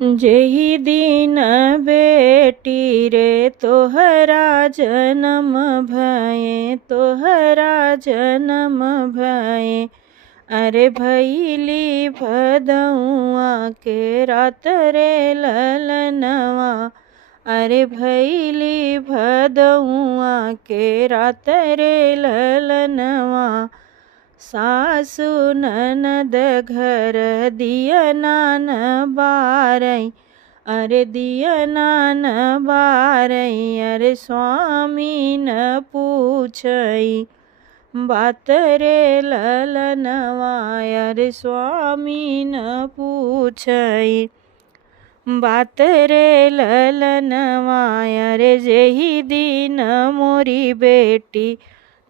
जेहि दिन बेटी रे तोहरा जन्म भये, तोहरा जन्म भये। अरे भैली भदौआ के रात रे ललनवा, अरे भैली भदौआ के रात रे ललनवा। सासु ननद घर दियना न बारै, अरे दियना न बारै। अरे स्वामी न पूछै बात रे ललनवा, अरे स्वामी न पूछै बात रे ललनवा। अरे जेहि दिन मोरी बेटी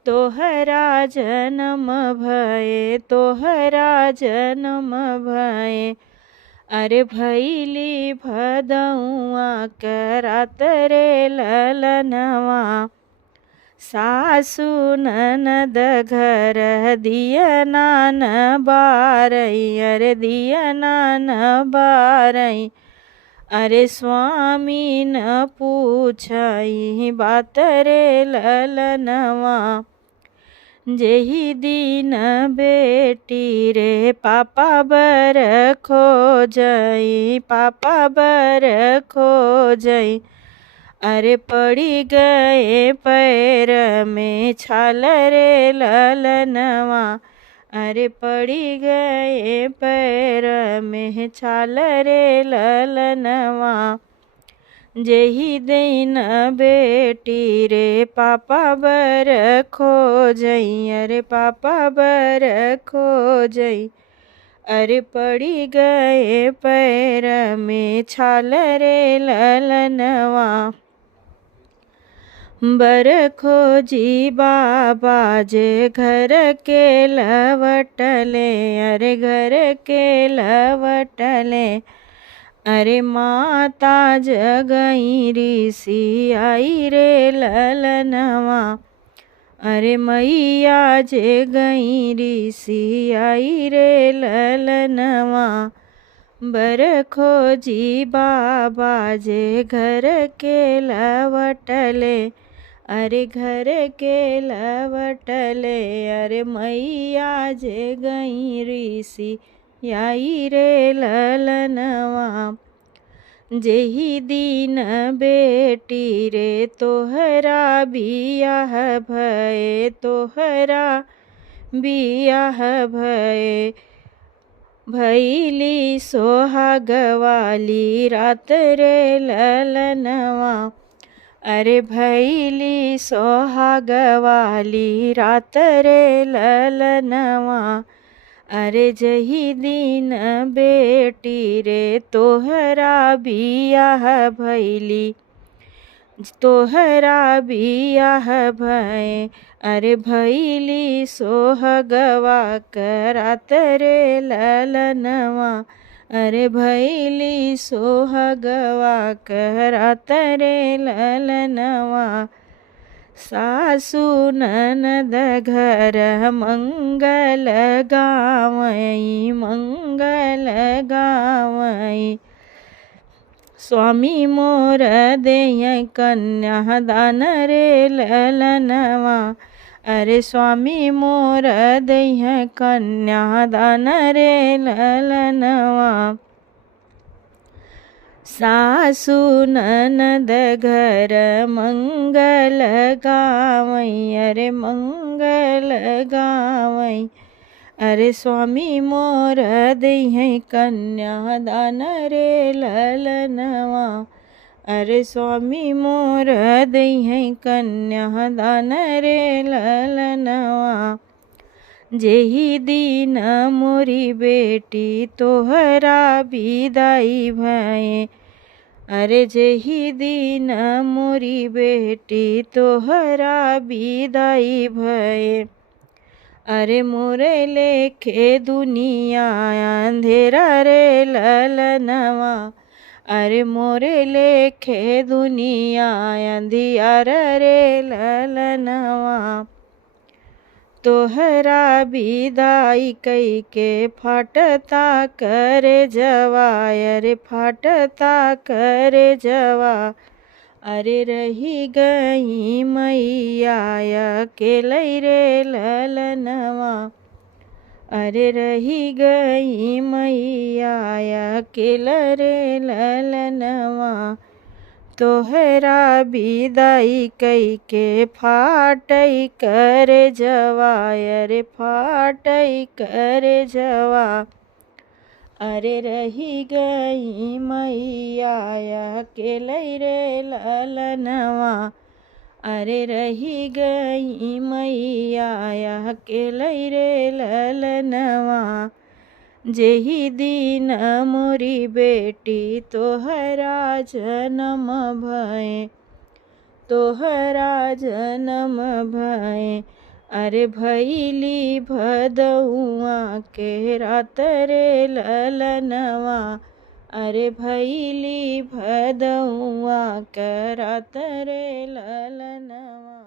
तोहरा जन्म भये, तोहरा जन्म भये। अरे भैली भदौआ करात रे ललनवा। सासु ननद घर दियना न बारै, अरे दियना न बारै। अरे स्वामी न पूछै बात रे ललनवा। जेहि दिन बेटी रे पापा बर खोजै, पापा बर खोजै। अरे पड़ी गए पैर में छाल रे ललनवा, अरे पड़ी गए पैर में छाल रे ललनवा। जेहि दिन बेटी रे पापा बर खोजै, अरे पापा बर खोजै। अरे पड़ी गए पैर में छाल रे ललनवा। बर खोजी बाबा जे घर के लवटले, अरे घर के लवटले। अरे माता जगई ऋषि आई रे ललनवा, अरे मैया जे गई ऋषि आई रे ललनवा। बर खोजी बाबा जे घर के लवटले, अरे घर के लवटले। अरे मैया जे गई ऋषि आई रे ललनवा। जेहि दिन बेटी रे तोहरा बियाह भये, तोहरा बियाह भये। भैली सोहाग वाली रात रे ललनवा, अरे भैली सोहाग वाली रात रे ललनवा। अरे जही दिन बेटी रे तोहरा बियाह भैली, तोहरा बियाह भये। अरे भैली सोहगवा करात रे ललनवा, अरे भैली सोहगवा करात रे ललनवा। सासु ननद घर मंगल गावई, मंगल गावई। स्वामी मोर देय कन्या दान रे ललनवा, अरे स्वामी मोर देय कन्या दान रे ललनवा। सासु ननद घर मंगल गावई, अरे मंगल गावई। अरे स्वामी मोर देहि कन्या दान रे ललनवा, अरे स्वामी मोर देहि कन्या दान रे ललनवा। जेहि दिन मोरी बेटी तोहरा विदाई भये, अरे जेहि दिन मोरी बेटी तोहरा विदाई भये। अरे मोरे लेखे दुनिया अंधेरा रे ललनवा, अरे मोरे लेखे दुनिया अंधियार रे ललनवा। तोहरा विदाई कई के फाटता करे जवा, अरे फाटता करे जवा। अरे रही गई मैया अकेलै रे ललनवा, अरे रही गई मैया अकेला रे ललनवा। तोहरा विदाई कई के फाटई करे जवा, अरे फाटई करे जवा। अरे रही गई मैया अकेलै रे ललनवा, अरे रही गई मैया अकेलै रे ललनवा। जेहि दिन मोरी बेटी तोहरा जन्म भय, तोहरा जन्म भय। अरे भैली भदउआ के रात रे ललनवा, अरे भैली भदउआ के रात रे ललनवा।